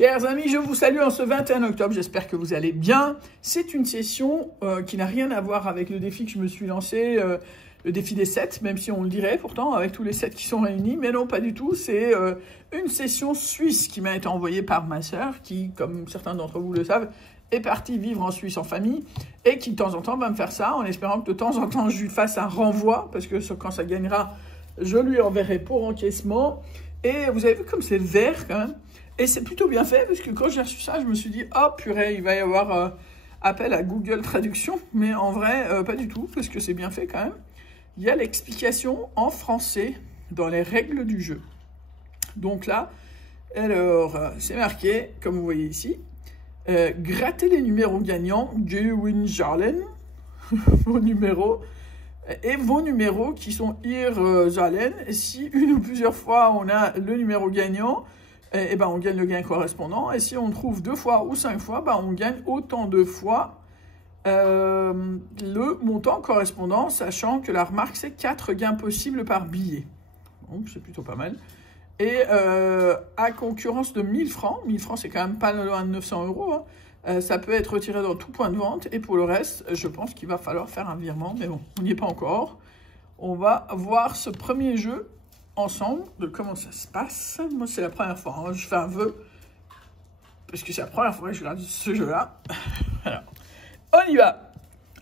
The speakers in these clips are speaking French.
Chers amis, je vous salue en ce 21 octobre, j'espère que vous allez bien. C'est une session qui n'a rien à voir avec le défi que je me suis lancé, le défi des 7, même si on le dirait pourtant, avec tous les 7 qui sont réunis, mais non, pas du tout. C'est une session suisse qui m'a été envoyée par ma sœur, qui, comme certains d'entre vous le savent, est partie vivre en Suisse en famille, et qui de temps en temps va me faire ça, en espérant que de temps en temps je lui fasse un renvoi, parce que quand ça gagnera, je lui enverrai pour encaissement. Et vous avez vu comme c'est vert quand même. Et c'est plutôt bien fait, parce que quand j'ai reçu ça, je me suis dit, oh purée, il va y avoir appel à Google Traduction. Mais en vrai, pas du tout, parce que c'est bien fait quand même. Il y a l'explication en français dans les règles du jeu. Donc là, alors, c'est marqué, comme vous voyez ici, grattez les numéros gagnants, Gewinn Zahlen, vos numéros, et vos numéros qui sont Zahlen. Si une ou plusieurs fois on a le numéro gagnant, et ben on gagne le gain correspondant. Et si on trouve 2 fois ou 5 fois, ben on gagne autant de fois le montant correspondant, sachant que la remarque, c'est 4 gains possibles par billet. Donc c'est plutôt pas mal. Et à concurrence de 1000 francs, 1000 francs c'est quand même pas loin de 900 €, hein, ça peut être retiré dans tout point de vente. Et pour le reste, je pense qu'il va falloir faire un virement. Mais bon, on n'y est pas encore. On va voir ce premier jeu ensemble de comment ça se passe. Moi, c'est la première fois, hein. Je fais un vœu, parce que c'est la première fois que je regarde ce jeu-là. Alors, on y va.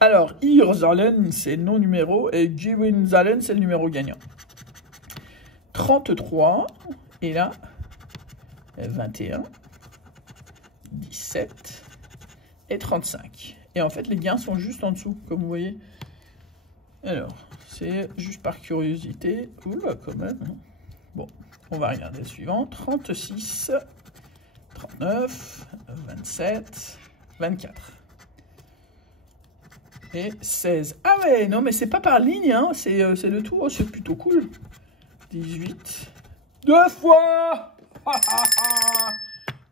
Alors, Zahlen, c'est non numéro, et Gewinn Zahlen, c'est le numéro gagnant. 33, et là, 21, 17, et 35. Et en fait, les gains sont juste en dessous, comme vous voyez. Alors, c'est juste par curiosité. Oula, quand même. Bon, on va regarder le suivant. 36, 39, 27, 24. Et 16. Ah ouais, non, mais c'est pas par ligne, hein. C'est le tout. Oh, c'est plutôt cool. 18. 2 fois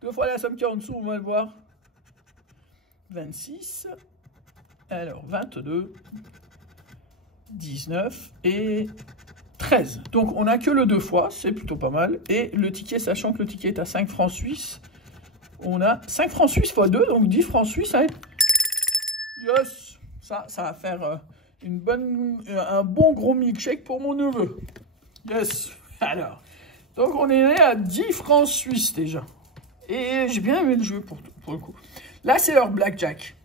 2 fois la somme qui est en dessous, on va le voir. 26. Alors, 22. 19 et 13. Donc, on n'a que le 2 fois, c'est plutôt pas mal. Et le ticket, sachant que le ticket est à 5 francs suisses, on a 5 francs suisses x 2, donc 10 francs suisses. Hein. Yes! Ça va faire un bon gros milkshake pour mon neveu. Yes! Alors, donc on est à 10 francs suisses déjà. Et j'ai bien aimé le jeu pour le coup. Là, c'est leur blackjack.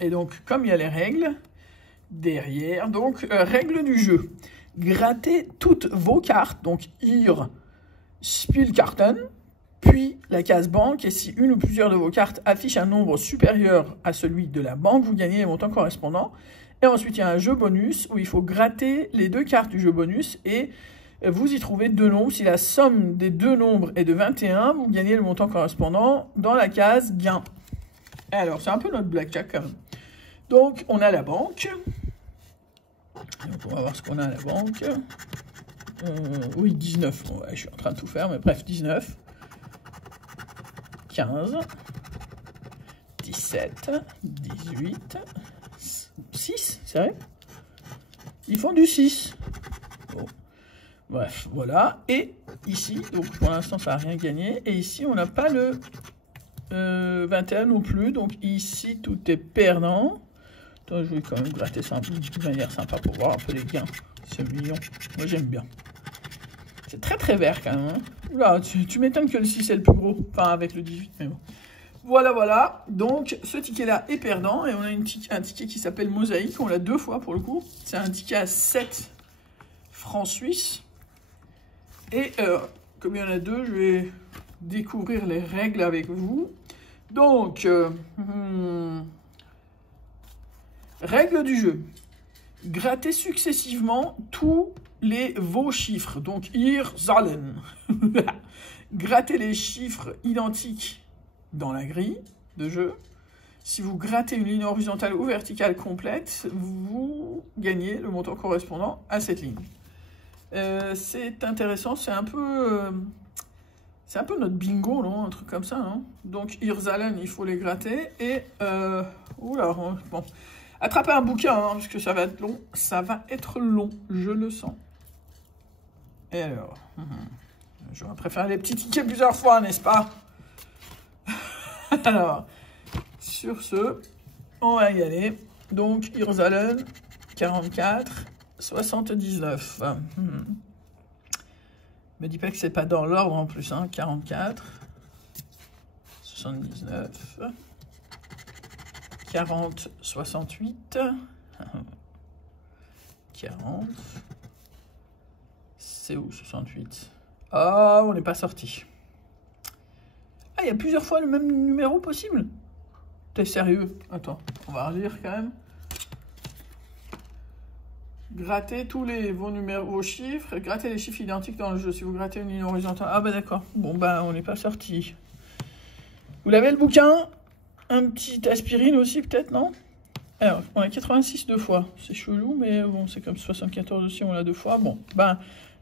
Et donc, comme il y a les règles derrière, donc règle du jeu, grattez toutes vos cartes, donc Spielkarten, puis la case banque, et si une ou plusieurs de vos cartes affichent un nombre supérieur à celui de la banque, vous gagnez les montants correspondants. Et ensuite il y a un jeu bonus où il faut gratter les 2 cartes du jeu bonus, et vous y trouvez 2 nombres. Si la somme des 2 nombres est de 21, vous gagnez le montant correspondant dans la case gain. Alors c'est un peu notre blackjack quand même. Donc, on a la banque. Donc, on va voir ce qu'on a à la banque. Oui, 19. Bon, ouais, je suis en train de tout faire, mais bref, 19. 15. 17. 18. 6, c'est vrai? Ils font du 6. Bon. Bref, voilà. Et ici, donc pour l'instant, ça n'a rien gagné. Et ici, on n'a pas le 21 non plus. Donc ici, tout est perdant. Attends, je vais quand même gratter ça de manière sympa pour voir un peu les gains. C'est mignon. Moi, j'aime bien. C'est très très vert quand même. Hein. Oula, tu m'étonnes que le 6 est le plus gros. Enfin, avec le 18, mais bon. Voilà, voilà. Donc, ce ticket-là est perdant. Et on a un ticket qui s'appelle Mosaïque. On l'a 2 fois pour le coup. C'est un ticket à 7 francs suisses. Et comme il y en a 2, je vais découvrir les règles avec vous. Donc, règle du jeu. Grattez successivement tous vos chiffres. Donc, Zahlen. Grattez les chiffres identiques dans la grille de jeu. Si vous grattez une ligne horizontale ou verticale complète, vous gagnez le montant correspondant à cette ligne. C'est intéressant, c'est un peu notre bingo, non? Un truc comme ça, non? Donc, Zahlen, il faut les gratter. Et, oula, bon. Attrapez un bouquin, hein, parce que ça va être long. Ça va être long, je le sens. Et alors, j'aurais préféré les petits tickets plusieurs fois, n'est-ce pas? Alors, sur ce, on va y aller. Donc, Irzalen, 44, 79. Me dis pas que c'est pas dans l'ordre en plus, hein. 44, 79, 40, 68, 40, c'est où 68? Ah, on n'est pas sorti. Ah, il y a plusieurs fois le même numéro possible. T'es sérieux? Attends, on va relire quand même. Grattez tous vos numéros, vos chiffres, grattez les chiffres identiques dans le jeu. Si vous grattez une ligne horizontale... Ah bah d'accord. Bon bah on n'est pas sorti. Vous l'avez le bouquin? Un petit aspirine aussi peut-être, non? Alors, on a 86 deux fois. C'est chelou, mais bon, c'est comme 74 aussi, on l'a deux fois. Bon, ben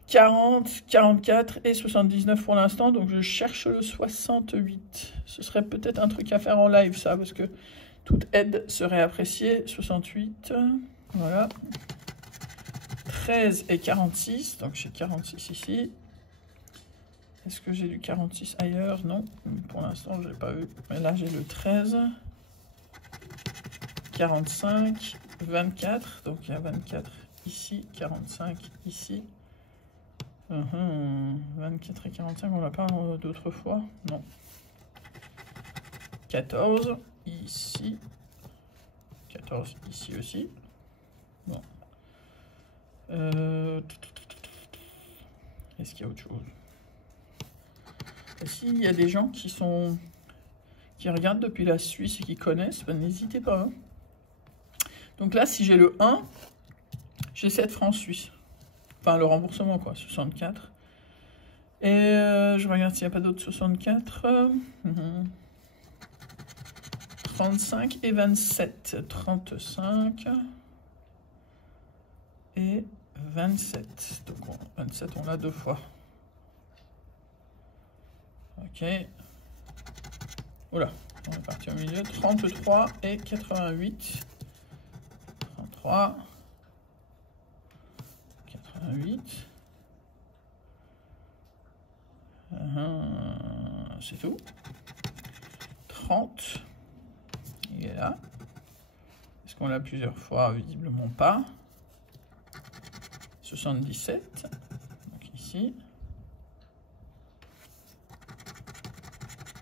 40, 44 et 79 pour l'instant, donc je cherche le 68. Ce serait peut-être un truc à faire en live, ça, parce que toute aide serait appréciée. 68, voilà. 13 et 46, donc j'ai 46 ici. Est-ce que j'ai du 46 ailleurs? Non, pour l'instant, je n'ai pas eu. Mais là, j'ai le 13, 45, 24, donc il y a 24 ici, 45 ici. 24 et 45, on l'a pas d'autres fois? Non. 14, ici. 14, ici aussi. Bon. Est-ce qu'il y a autre chose? Et s'il y a des gens qui regardent depuis la Suisse et qui connaissent, ben, n'hésitez pas. Hein. Donc là, si j'ai le 1, j'ai 7 francs suisses. Enfin, le remboursement, quoi, 64. Et je regarde s'il n'y a pas d'autres 64. 35 et 27. 35 et 27. Donc, 27, on l'a deux fois. Ok. Oula, on est parti au milieu. 33 et 88. 33. 88. C'est tout. 30. Il est là. Est-ce qu'on l'a plusieurs fois? Visiblement pas. 77. Donc ici.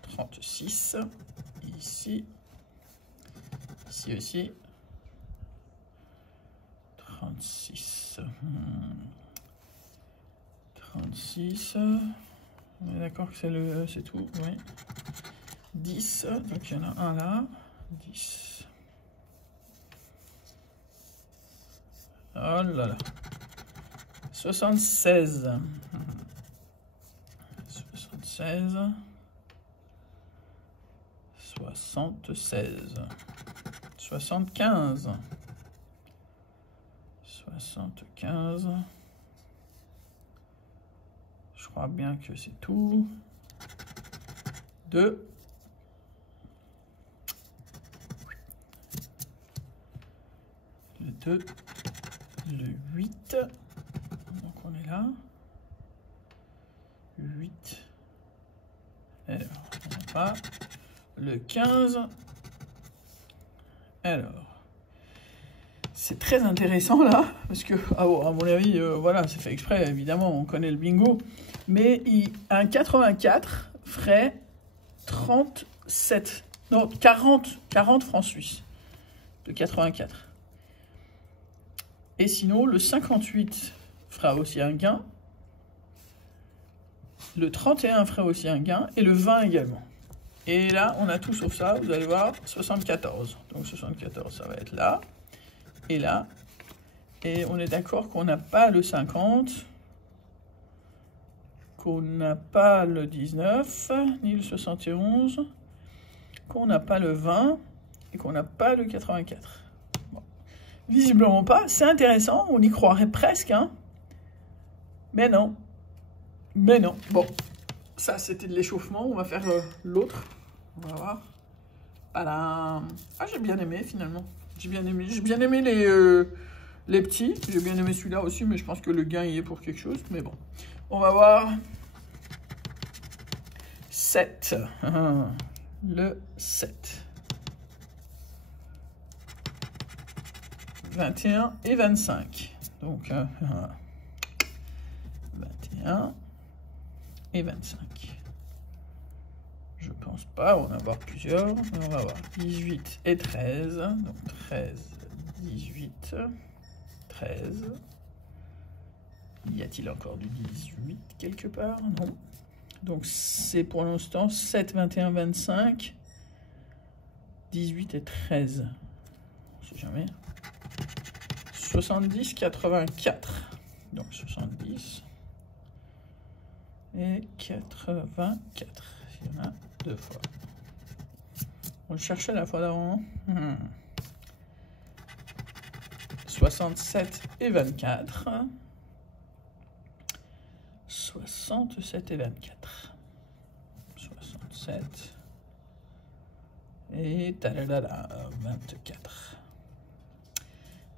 36. Ici. Ici aussi. 36. 36. On est d'accord que c'est tout, oui. 10. Donc il y en a un là. 10. Oh là là. 76. 76. 76. 75. 75. Je crois bien que c'est tout. 2. Le 2. Le 8. Donc on est là. 8. Alors, on n'a pas. Le 15. Alors. C'est très intéressant là, parce que, à mon avis, voilà, c'est fait exprès, évidemment, on connaît le bingo. Mais un 84 ferait 37, non, 40 francs suisses de 84. Et sinon, le 58 fera aussi un gain. Le 31 fera aussi un gain, et le 20 également. Et là, on a tout sauf ça, vous allez voir, 74. Donc 74, ça va être là. Et là, et on est d'accord qu'on n'a pas le 50, qu'on n'a pas le 19, ni le 71, qu'on n'a pas le 20, et qu'on n'a pas le 84. Bon. Visiblement pas, c'est intéressant, on y croirait presque, hein. Mais non. Mais non. Bon, ça c'était de l'échauffement, on va faire l'autre. On va voir. Voilà. Ah, j'ai bien aimé finalement. J'ai bien aimé les petits. J'ai bien aimé celui-là aussi, mais je pense que le gain y est pour quelque chose. Mais bon, on va voir. 7. le 7. 21 et 25. Donc, 21 et 25. Je pense pas en avoir plusieurs. On va avoir 18 et 13. Donc 13, 18, 13. Y a-t-il encore du 18 quelque part? Non. Donc c'est pour l'instant 7, 21, 25, 18 et 13. On sait jamais. 70, 84. Donc 70 et 84. Il y en a deux fois. On le cherchait la fois d'avant. 67 et 24. 67 et 24. 67 et 24.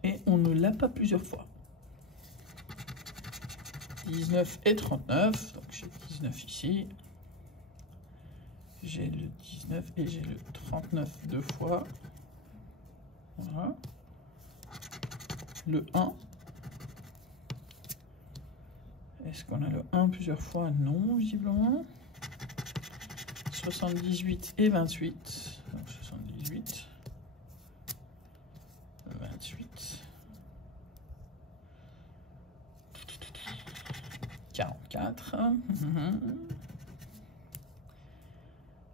Et on ne l'a pas plusieurs fois. 19 et 39. Donc j'ai 19 ici. J'ai le 19 et j'ai le 39 deux fois. Voilà. Le 1. Est-ce qu'on a le 1 plusieurs fois? Non, visiblement. 78 et 28. Donc 78. 28. 44.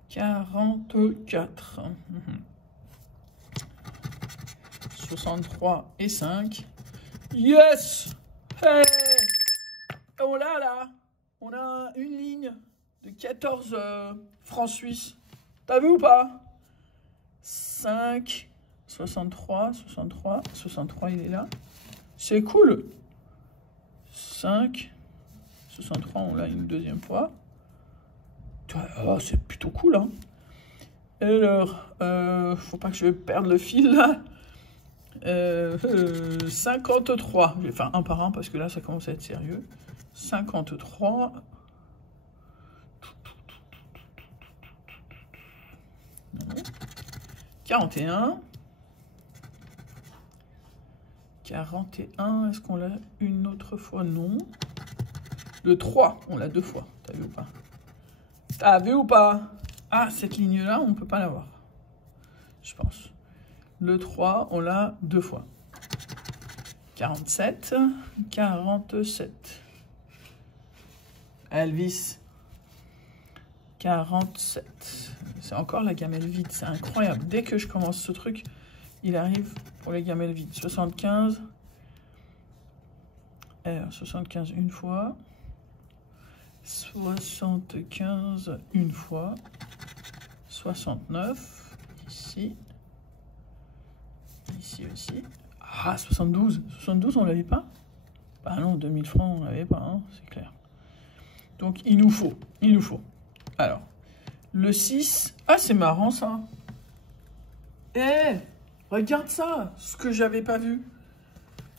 44. 63 et 5. Yes! Hey! Oh là, on a une ligne de 14 francs suisses. T'as vu ou pas? 5, 63, 63, 63, il est là. C'est cool. 5, 63, on l'a une deuxième fois. Oh, c'est plutôt cool, hein. Alors, faut pas que je perde le fil, là. 53. Je vais faire un par un, parce que là, ça commence à être sérieux. 53. 41. 41, est-ce qu'on l'a une autre fois? Non. Le 3, on l'a deux fois. T'as vu ou pas? T'as vu ou pas? Ah, cette ligne-là, on ne peut pas l'avoir. Je pense. Le 3, on l'a deux fois. 47. 47. Elvis. 47. C'est encore la gamelle vide. C'est incroyable. Dès que je commence ce truc, il arrive pour les gamelles vides. 75. R, 75 une fois. 75 une fois. 69. Ici. Ici aussi. Ah, 72. 72, on l'avait pas? Bah non, 2000 francs, on l'avait pas, hein, c'est clair. Donc, il nous faut. Alors, le 6. Ah, c'est marrant, ça. Eh, regarde ça, ce que j'avais pas vu.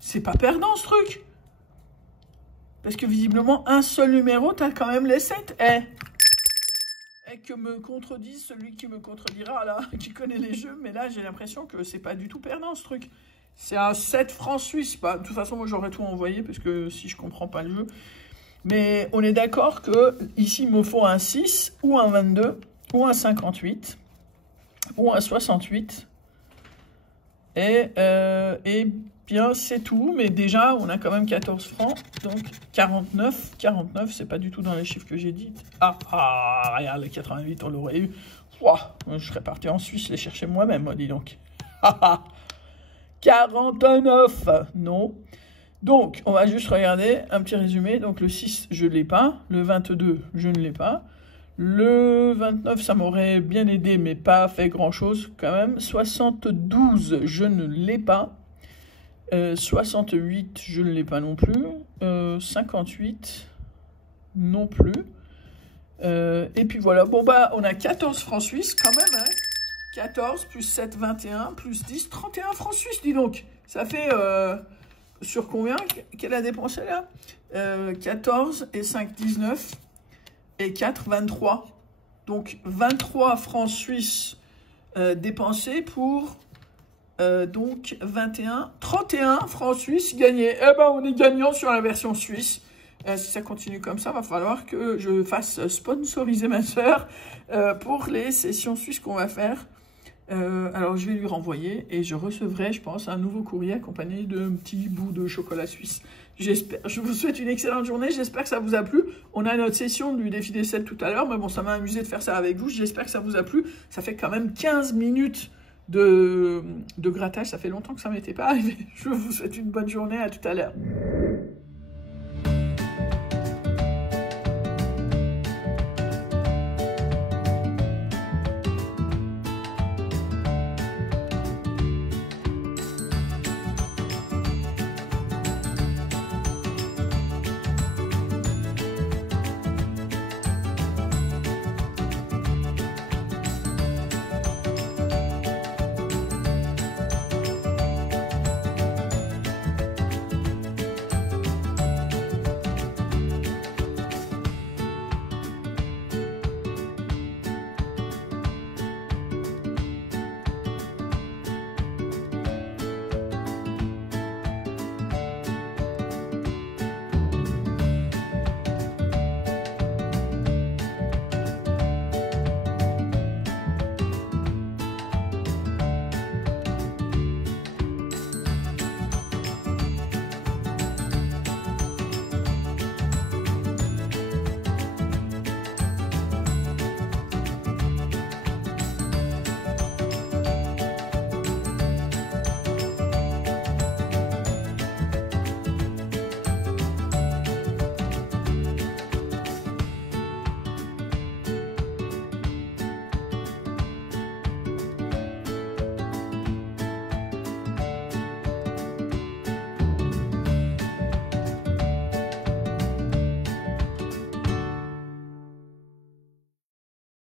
C'est pas perdant, ce truc. Parce que, visiblement, un seul numéro, t'as quand même les 7. Et que me contredise celui qui me contredira, là, qui connaît les jeux. Mais là, j'ai l'impression que c'est pas du tout perdant, ce truc. C'est un 7 francs suisses. Bah, de toute façon, moi, j'aurais tout envoyé, parce que si je comprends pas le jeu. Mais on est d'accord que ici, il me faut un 6, ou un 22, ou un 58, ou un 68. Et bien, c'est tout. Mais déjà, on a quand même 14 francs. Donc, 49. 49, c'est pas du tout dans les chiffres que j'ai dit. Ah, regarde, les 88, on l'aurait eu. Ouah, je serais parti en Suisse les chercher moi-même, dis donc. 49, non. Donc, on va juste regarder un petit résumé. Donc, le 6, je ne l'ai pas. Le 22, je ne l'ai pas. Le 29, ça m'aurait bien aidé, mais pas fait grand-chose quand même. 72, je ne l'ai pas. 68, je ne l'ai pas non plus. 58, non plus. Et puis voilà. Bon, bah, on a 14 francs suisses quand même, hein. 14 plus 7, 21, plus 10, 31 francs suisses, dis donc. Ça fait... sur combien qu'elle a dépensé là? 14 et 5, 19 et 4, 23. Donc 23 francs suisses dépensés pour donc 31 francs suisses gagnés. Eh ben on est gagnant sur la version suisse. Si ça continue comme ça, va falloir que je fasse sponsoriser ma sœur pour les sessions suisses qu'on va faire. Alors je vais lui renvoyer et je recevrai, je pense, un nouveau courrier accompagné d'un petit bout de chocolat suisse. J'espère. Je vous souhaite une excellente journée. J'espère que ça vous a plu. On a notre session du défi des 7 tout à l'heure, mais bon, ça m'a amusé de faire ça avec vous. J'espère que ça vous a plu. Ça fait quand même 15 minutes de grattage. Ça fait longtemps que ça m'était pas arrivé. Je vous souhaite une bonne journée. À tout à l'heure.